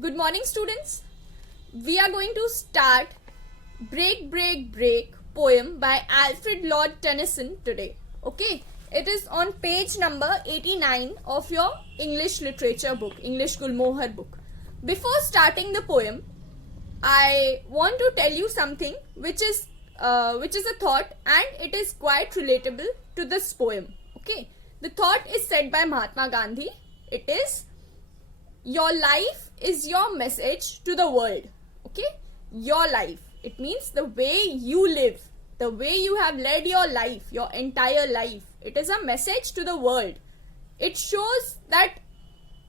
Good morning, students. We are going to start Break, Break, Break poem by Alfred Lord Tennyson today. Okay, it is on page number 89 of your English literature book, English Gulmohar book. Before starting the poem, I want to tell you something which is a thought, and it is quite relatable to this poem. Okay, the thought is said by Mahatma Gandhi. It is, your life is your message to the world. Okay, your life, it means the way you live, the way you have led your life, your entire life. It is a message to the world. It shows that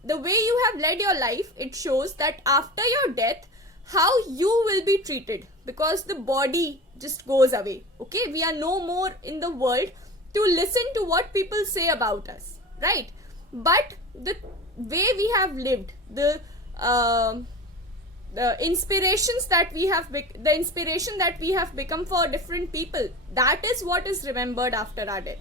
the way you have led your life, it shows that after your death, how you will be treated, because the body just goes away. Okay, we are no more in the world to listen to what people say about us, right? But the way we have lived, the inspirations that we have, the inspiration that we have become for different people, that is what is remembered after our death.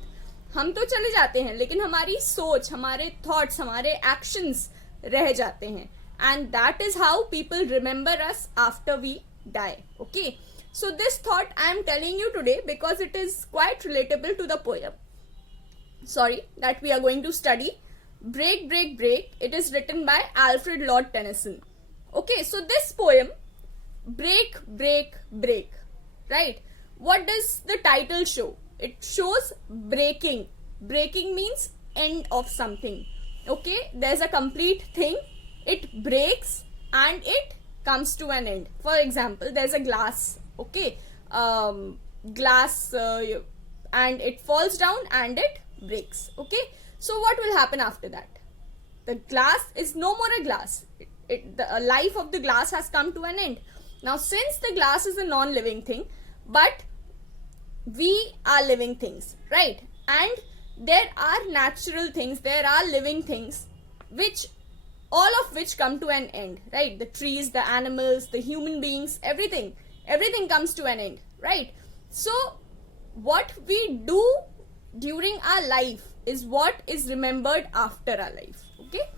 हम तो चले जाते हैं, लेकिन हमारी सोच, हमारे thoughts, हमारे एक्शंस रह जाते हैं, and that is how people remember us after we die. Okay, so this thought I am telling you today because it is quite relatable to the poem, that we are going to study. Break, Break, Break. It is written by Alfred Lord Tennyson. Okay, so this poem, Break, Break, Break, right? What does the title show? It shows breaking. Breaking means end of something. Okay, there's a complete thing. It breaks and it comes to an end. For example, there's a glass. Okay, glass, and it falls down and it breaks. Okay, so what will happen after that? The glass is no more a glass. The life of the glass has come to an end. Now, since the glass is a non-living thing, but we are living things, right? And there are natural things, there are living things, which all of which come to an end, right? The trees, the animals, the human beings, everything comes to an end, right? So what we do during our life is what is remembered after our life. Okay,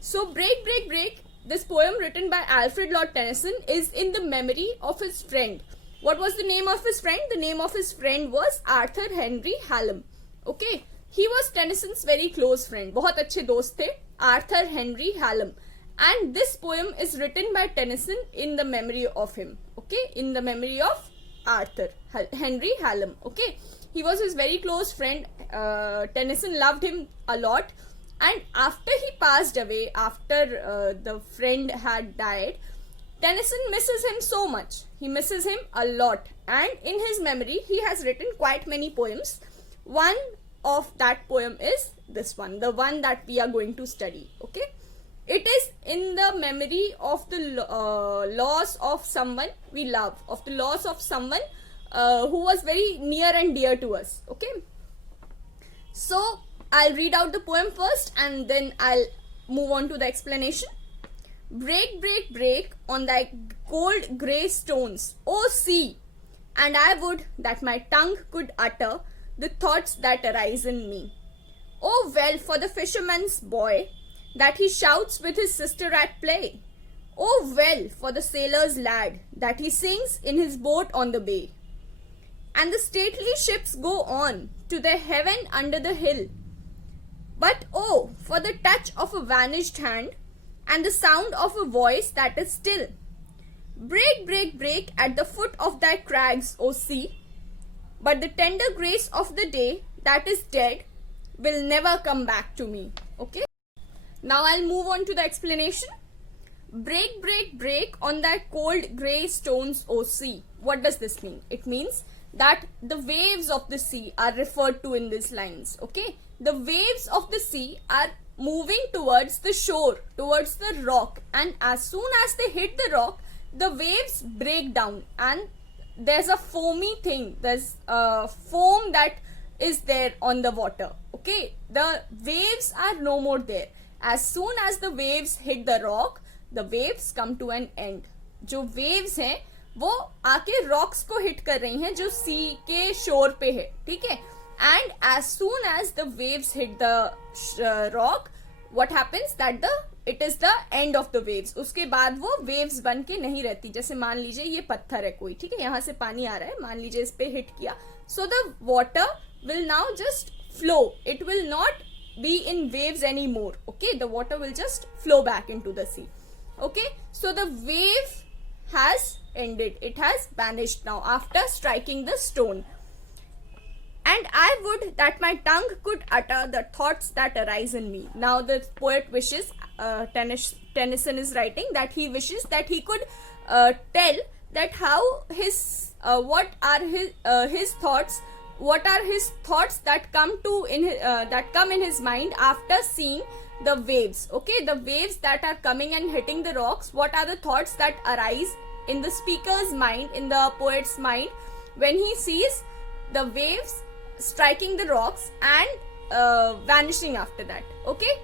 so Break, Break, Break, this poem written by Alfred Lord Tennyson, is in the memory of his friend. What was the name of his friend? The name of his friend was Arthur Henry Hallam. Okay, he was Tennyson's very close friend. बहुत अच्छे दोस्त थे, Arthur Henry Hallam. And this poem is written by Tennyson in the memory of him. Okay, in the memory of Arthur Henry Hallam. Okay, he was his very close friend. Tennyson loved him a lot. And after he passed away, after the friend had died, Tennyson misses him so much. He misses him a lot. And in his memory, he has written quite many poems. One of that poem is this one, the one that we are going to study. Okay, it is in the memory of the loss of someone we love, of the loss of someone who was very near and dear to us. Okay, so I'll read out the poem first and then I'll move on to the explanation. Break, break, break on thy cold grey stones, O sea, and I would that my tongue could utter the thoughts that arise in me. Oh, well for the fisherman's boy that he shouts with his sister at play. Oh, well for the sailor's lad that he sings in his boat on the bay. And the stately ships go on to their heaven under the hill. But oh, for the touch of a vanished hand and the sound of a voice that is still. Break, break, break at the foot of thy crags, O sea, but the tender grace of the day that is dead will never come back to me. Okay, now I'll move on to the explanation. Break, break, break on thy cold grey stones, O sea. What does this mean? It means that the waves of the sea are referred to in these lines. Okay, the waves of the sea are moving towards the shore, towards the rock, and as soon as they hit the rock, the waves break down and there's a foamy thing, there's a foam that is there on the water. Okay, the waves are no more there. As soon as the waves hit the rock, the waves come to an end. जो waves हैं वो आके rocks को hit कर रही हैं जो sea के shore पे है, ठीक है? And as soon as the waves hit the rock, what happens? That it is the end of the waves. उसके बाद वो वेव्स बन के नहीं रहती. जैसे मान लीजिए ये पत्थर है कोई, ठीक है, यहाँ से पानी आ रहा है, मान लीजिए इस पे हिट किया, so the water will now just flow. It will not be in waves anymore. Okay, the water will just flow back into the sea. Okay, so the wave has ended, it has vanished now after striking the stone. And I would that my tongue could utter the thoughts that arise in me. Now the poet wishes, Tennyson is writing that he wishes that he could tell that how his what are his thoughts, what are his thoughts that come in his mind after seeing the waves. Okay, the waves that are coming and hitting the rocks, what are the thoughts that arise in the speaker's mind, in the poet's mind, when he sees the waves striking the rocks and vanishing after that. Okay,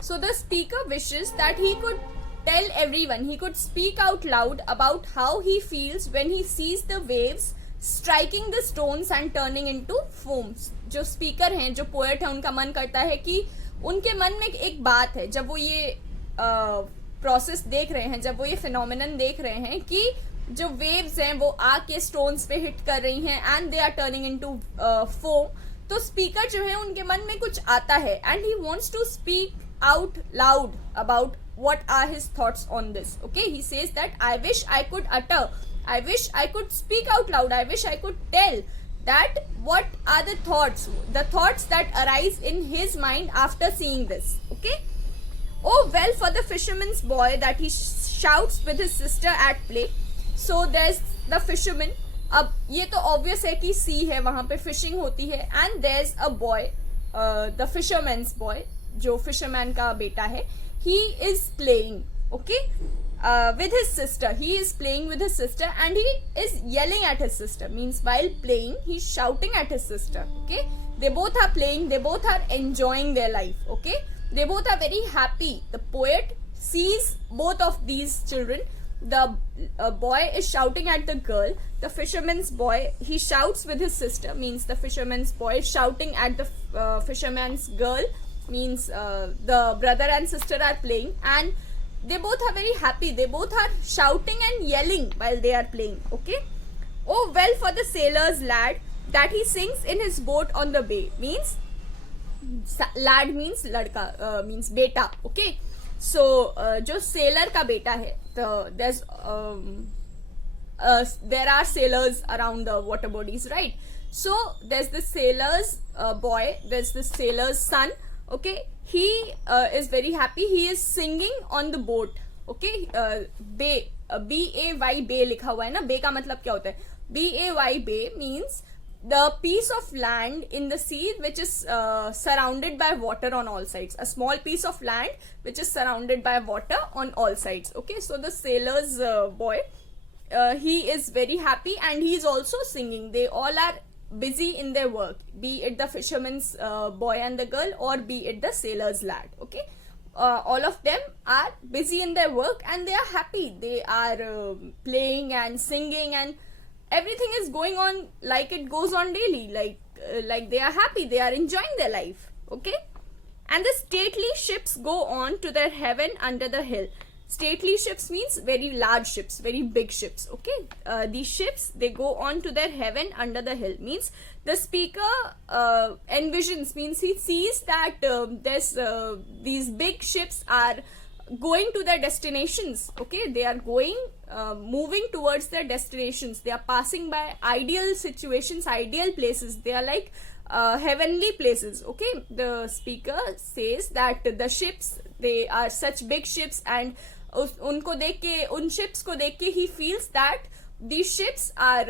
so the speaker wishes that he could tell everyone, he could speak out loud about how he feels when he sees the waves striking the stones and turning into foams. जो speaker हैं, जो poet है, उनका मन करता है कि उनके मन में एक बात है, जब वो ये प्रोसेस देख रहे हैं, जब वो ये फिनोमिनन देख रहे हैं कि जो वेव्स हैं वो आके स्टोन्स पे हिट कर रही हैं and they are turning into foam, तो स्पीकर जो है उनके मन में कुछ आता है and he wants to speak out loud about what are his thoughts on this. Okay, he says that I wish I could utter, I wish I could speak out loud, I wish I could tell that what are the thoughts that arise in his mind after seeing this. Okay, oh well for the fisherman's boy that he shouts with his sister at play. So there's the fisherman. अब ये तो obvious है कि sea है, वहां पे fishing होती है, and there's a boy, the fisherman's boy, जो फिशरमैन का बेटा है, he is playing, okay, with his sister. He is playing with his sister and he is yelling at his sister. Means while playing, he's shouting at his sister. Okay, they both are playing, they both are enjoying their life. Okay, they both are very happy. The poet sees both of these children. The boy is shouting at the girl. The fisherman's boy, he shouts with his sister. Means the fisherman's boy is shouting at the fisherman's girl. Means the brother and sister are playing and they both are very happy, they both are shouting and yelling while they are playing. Okay, oh well for the sailor's lad that he sings in his boat on the bay. Means lad means ladka, means beta. Okay, so जो sailor का बेटा है, तो there are sailors around the water bodies, right? So there's the sailor's boy, there's the sailor's son. Okay, he is very happy, he is singing on the boat. Okay, bay, bay bay लिखा हुआ है ना, bay का मतलब क्या होता है? bay bay means the piece of land in the sea which is surrounded by water on all sides. A small piece of land which is surrounded by water on all sides. Okay, so the sailor's boy, he is very happy and he is also singing. They all are busy in their work, be it the fisherman's boy and the girl, or be it the sailor's lad. Okay, all of them are busy in their work and they are happy. They are playing and singing and everything is going on like it goes on daily, like they are happy, they are enjoying their life. Okay, and the stately ships go on to their heaven under the hill. Stately ships means very large ships, very big ships. Okay, these ships, they go on to their heaven under the hill. Means the speaker envisions, means he sees that these big ships are going to their destinations. Okay, they are going moving towards their destinations. They are passing by ideal situations, ideal places. They are like heavenly places. Okay, the speaker says that the ships, they are such big ships, and उनको देख के, उन ships को देख के, he feels that these ships are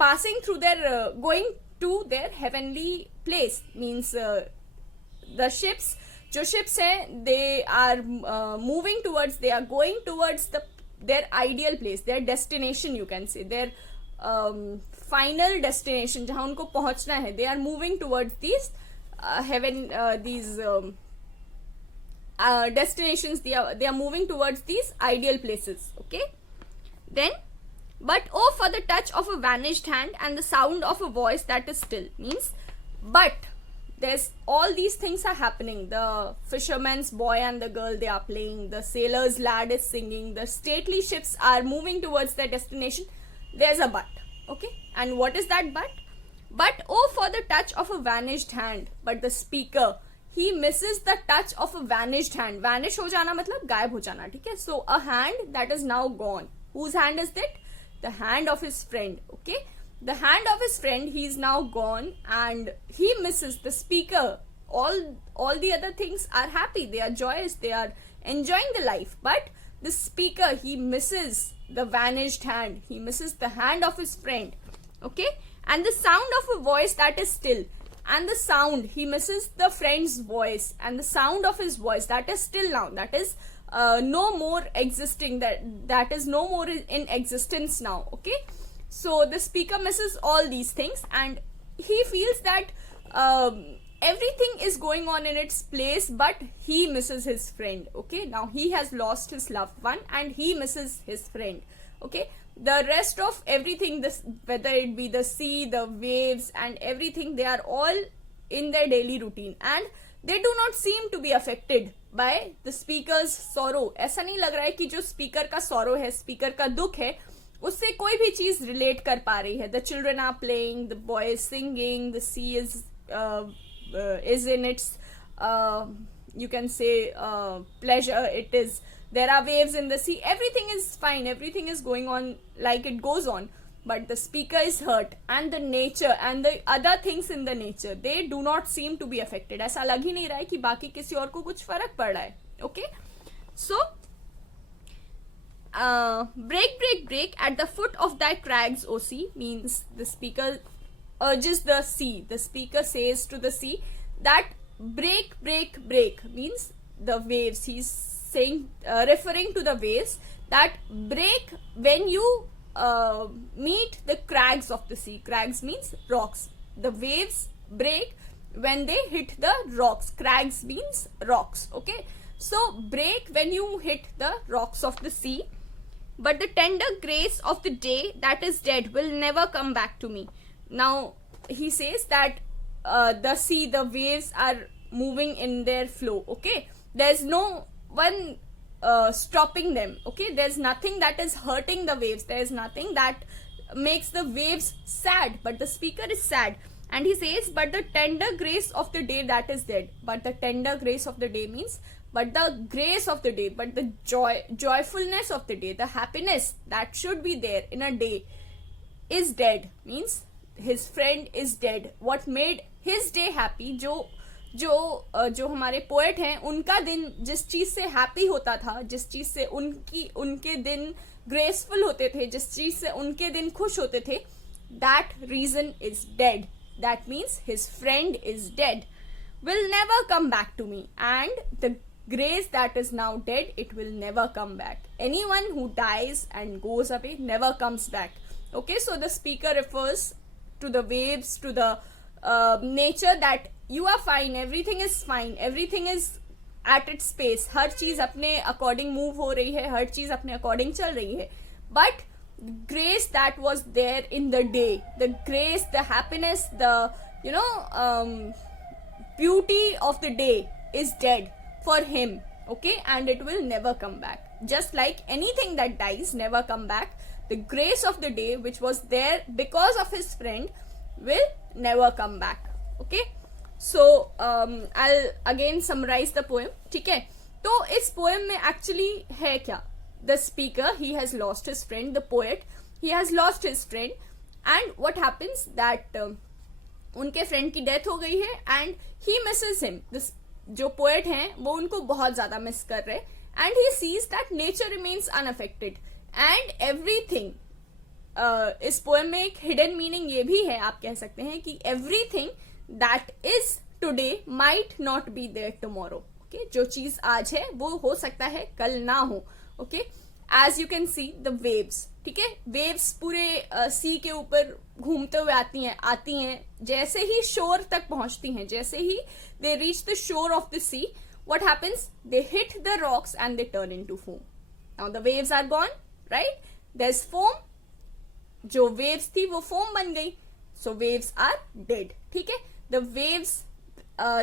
passing through their going to their heavenly place. Means the ships, जो ships हैं, they are moving towards, they are going towards their ideal place, their destination, you can say, their final destination, जहाँ उनको पहुँचना है. They are moving towards these destinations. They are moving towards these ideal places. Okay, then, but oh for the touch of a vanished hand and the sound of a voice that is still. Means, but there's all these things are happening. The fisherman's boy and the girl, they are playing, the sailor's lad is singing, the stately ships are moving towards their destination. There's a but. Okay, and what is that but oh, for the touch of a vanished hand. But the speaker, he misses the touch of a vanished hand. Vanish हो जाना मतलब गायब हो जाना, ठीक है. So a hand that is now gone. Whose hand is that? The hand of his friend. Okay, the hand of his friend, he is now gone, and he misses the speaker. All the other things are happy, they are joyous, they are enjoying the life, but the speaker, he misses the vanished hand, he misses the hand of his friend. Okay, and the sound of a voice that is still, and the sound, he misses the friend's voice, and the sound of his voice that is still now, that is no more existing, that is no more in existence now. Okay, so the speaker misses all these things, and he feels that everything is going on in its place, but he misses his friend. Okay, now he has lost his loved one and he misses his friend. Okay, the rest of everything, this, whether it be the sea, the waves and everything, they are all in their daily routine, and they do not seem to be affected by the speaker's sorrow. ऐसा नहीं लग रहा है कि जो speaker का sorrow है, speaker का दुख है, उससे कोई भी चीज रिलेट कर पा रही है. The children are playing, the boy is singing, the sea is in its you can say pleasure. It is, there are waves in the sea, everything is fine, everything is going on like it goes on, but the speaker is hurt, and the nature and the other things in the nature, they do not seem to be affected. ऐसा लग ही नहीं रहा है कि बाकी किसी और को कुछ फर्क पड़ रहा है. Okay, so break, break, break at the foot of thy crags, O sea, means the speaker urges the sea. The speaker says to the sea that break, break, break, means the waves. He's saying, referring to the waves, that break when you meet the crags of the sea. Crags means rocks. The waves break when they hit the rocks. Crags means rocks. Okay, so break when you hit the rocks of the sea. But the tender grace of the day that is dead will never come back to me. Now he says that the sea, the waves are moving in their flow. Okay, there's no one stopping them. Okay, there's nothing that is hurting the waves, there's nothing that makes the waves sad, but the speaker is sad. And he says, but the tender grace of the day that is dead. But the tender grace of the day means, but the grace of the day, but the joyfulness of the day, the happiness that should be there in a day is dead. Means his friend is dead. What made his day happy, जो हमारे poet हैं, उनका दिन जिस चीज से happy होता था, जिस चीज से उनके दिन ग्रेसफुल होते थे, जिस चीज से उनके दिन खुश होते थे, that reason is dead. That means his friend is dead, will never come back to me. And the grace that is now dead, it will never come back. Anyone who dies and goes away never comes back. Okay, so the speaker refers to the waves, to the nature, that you are fine, everything is fine, everything is at its space. हर चीज अपने according move हो रही है, हर चीज अपने according चल रही है. But grace that was there in the day, the grace, the happiness, the beauty of the day is dead for him. Okay, and it will never come back. Just like anything that dies never come back, the grace of the day which was there because of his friend will never come back. Okay, so I'll again summarize the poem. ठीक है, तो इस poem में actually है क्या? The speaker, he has lost his friend. The poet, he has lost his friend, and what happens that उनके friend की death हो गई है, and he misses him. This जो poet हैं वो उनको बहुत ज़्यादा miss कर रहे, and he sees that nature remains unaffected and everything. इस पोएम में एक हिडन मीनिंग ये भी है, आप कह सकते हैं कि everything that is today might not be there tomorrow. Okay, जो चीज आज है वो हो सकता है कल ना हो. Okay, as you can see the waves. ठीक है, waves पूरे सी के ऊपर घूमते हुए आती हैं जैसे ही शोर तक पहुंचती हैं, जैसे ही they reach the shore of the sea, what happens? They hit the rocks and they turn into foam. Now the waves are gone, right? There's foam. जो waves थी वो foam बन गई, so waves are dead. ठीक है, the waves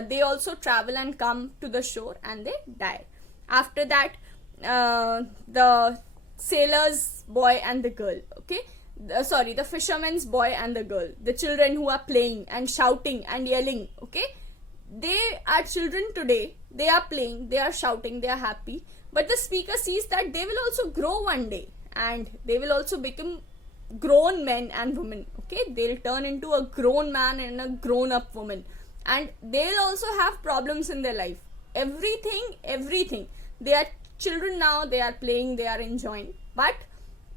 they also travel and come to the shore and they die. After that, the sailor's boy and the girl, okay, the fisherman's boy and the girl, the children who are playing and shouting and yelling, okay, they are children today, they are playing, they are shouting, they are happy, but the speaker sees that they will also grow one day and they will also become grown men and women, okay, they'll turn into a grown man and a grown up woman, and they'll also have problems in their life. Everything, they are children now, they are playing, they are enjoying, but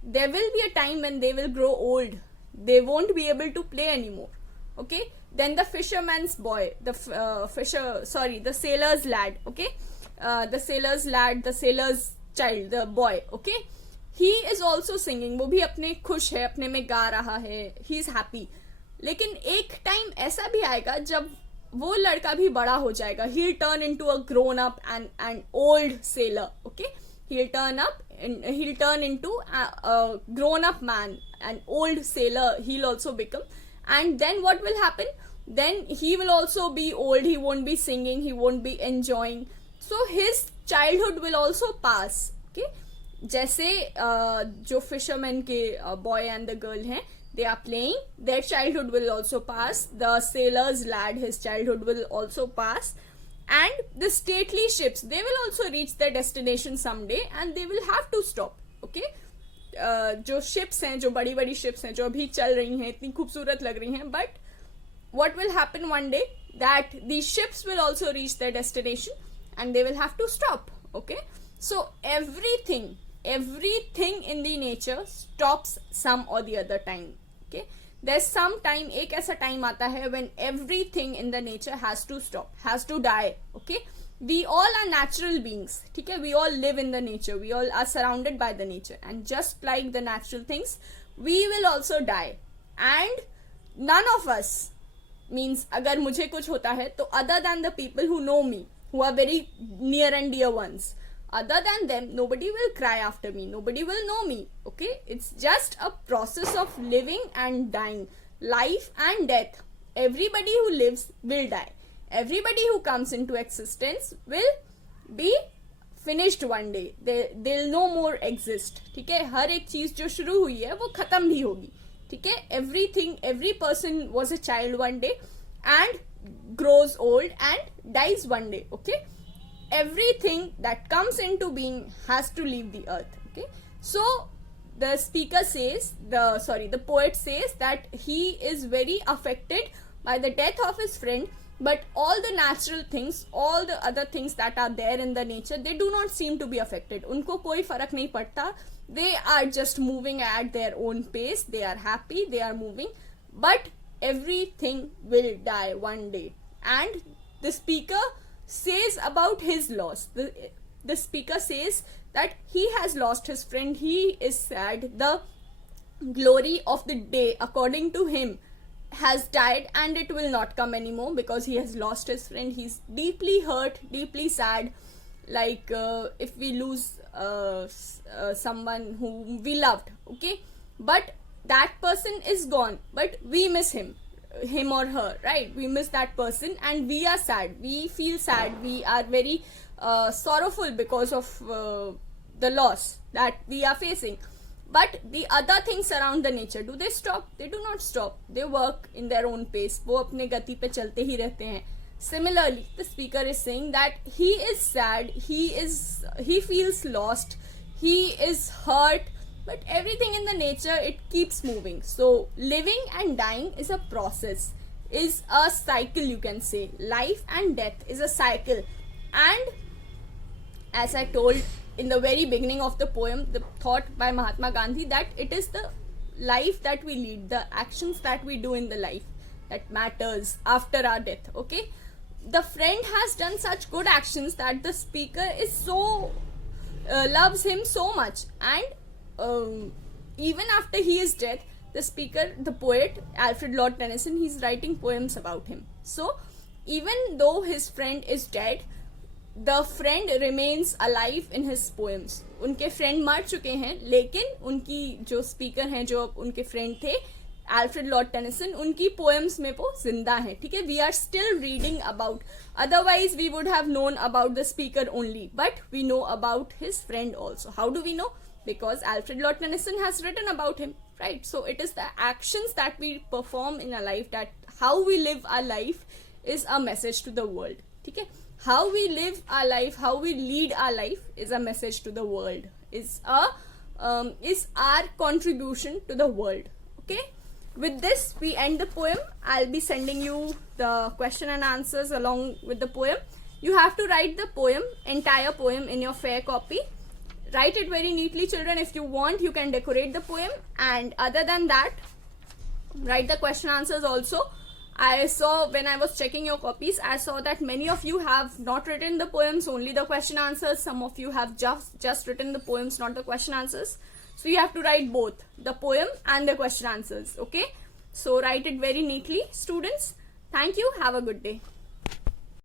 there will be a time when they will grow old, they won't be able to play anymore, okay. Then the fisherman's boy, the sailor's lad, okay, the sailor's child, the boy, okay, he is also singing, वो भी अपने खुश है, अपने में गा रहा है, he is happy. लेकिन एक टाइम ऐसा भी आएगा जब वो लड़का भी बड़ा हो जाएगा, he'll turn into a grown up and old sailor, okay, he'll turn into a grown up man, an old sailor he'll also become. And then what will happen? Then he will also be old, he won't be singing, he won't be enjoying, so his childhood will also pass, okay. जैसे जो fisherman के boy and the girl हैं, they are playing, their childhood will also pass, the sailor's lad, his childhood will also pass, and the stately ships, they will also reach their destination someday and they will have to stop, okay. जो ships हैं, जो बड़ी बड़ी ships हैं, जो अभी चल रही हैं, इतनी खूबसूरत लग रही हैं, but what will happen one day, that these ships will also reach their destination and they will have to stop, okay. So everything in the nature stops some or the other time, okay. There's some time, एक ऐसा time आता है when everything in the nature has to stop, has to die, okay. We all are natural beings, ठीक है, we all live in the nature, we all are surrounded by the nature, and just like the natural things, we will also die, and none of us, means अगर मुझे कुछ होता है तो other than the people who know me, who are very near and dear ones, other than them, nobody will cry after me, nobody will know me, okay. It's just a process of living and dying, life and death. Everybody who lives will die, everybody who comes into existence will be finished one day, they'll no more exist, ठीक है. हर एक चीज जो शुरू हुई है वो खत्म भी होगी, ठीक है. every person was a child one day and grows old and dies one day, okay. Everything that comes into being has to leave the earth, okay. So the speaker says, the poet says that he is very affected by the death of his friend, but all the natural things, all the other things that are there in the nature, they do not seem to be affected. उनको कोई फर्क नहीं पड़ता, they are just moving at their own pace, they are happy, they are moving, but everything will die one day. And the speaker says about his loss, the speaker says that he has lost his friend, he is sad, the glory of the day according to him has died and it will not come anymore because he has lost his friend. He's deeply hurt, deeply sad, like if we lose someone whom we loved, okay, but that person is gone, but we miss him or her, right? We miss that person and we are sad, we feel sad, we are very sorrowful because of the loss that we are facing. But the other things around the nature, do they stop? They do not stop, they work in their own pace, वो अपने गति पे चलते ही रहते हैं. Similarly, the speaker is saying that he is sad, he feels lost, he is hurt, but everything in the nature, it keeps moving. So living and dying is a process, is a cycle, you can say. Life and death is a cycle, and as I told in the very beginning of the poem, the thought by Mahatma Gandhi, that it is the life that we lead, the actions that we do in the life that matters after our death, okay. The friend has done such good actions that the speaker is so loves him so much, and even after he is dead, the speaker, the poet Alfred Lord Tennyson, he's writing poems about him. So even though his friend is dead, the friend remains alive in his poems. उनके friend मर चुके हैं, लेकिन उनकी जो speaker हैं, जो उनके friend थे, एल्फ्रेड लॉर्ड टेनिसन, उनकी पोएम्स में वो जिंदा है, ठीक है. We are still reading about, otherwise we would have known about the speaker only, but we know about his friend also. How do we know? Because Alfred Lord Tennyson has written about him, right? So it is the actions that we perform in our life, that how we live our life is a message to the world, ठीक है. How we live our life, how we lead our life is a message to the world, is our contribution to the world, okay. With this we end the poem. I'll be sending you the question and answers along with the poem. You have to write the poem, entire poem, in your fair copy. Write it very neatly, children. If you want, you can decorate the poem, and other than that, write the question answers also. I saw, when I was checking your copies, I saw that many of you have not written the poems, only the question answers. Some of you have just written the poems, not the question answers. So you have to write both the poem and the question answers, okay. So write it very neatly, students. Thank you. Have a good day.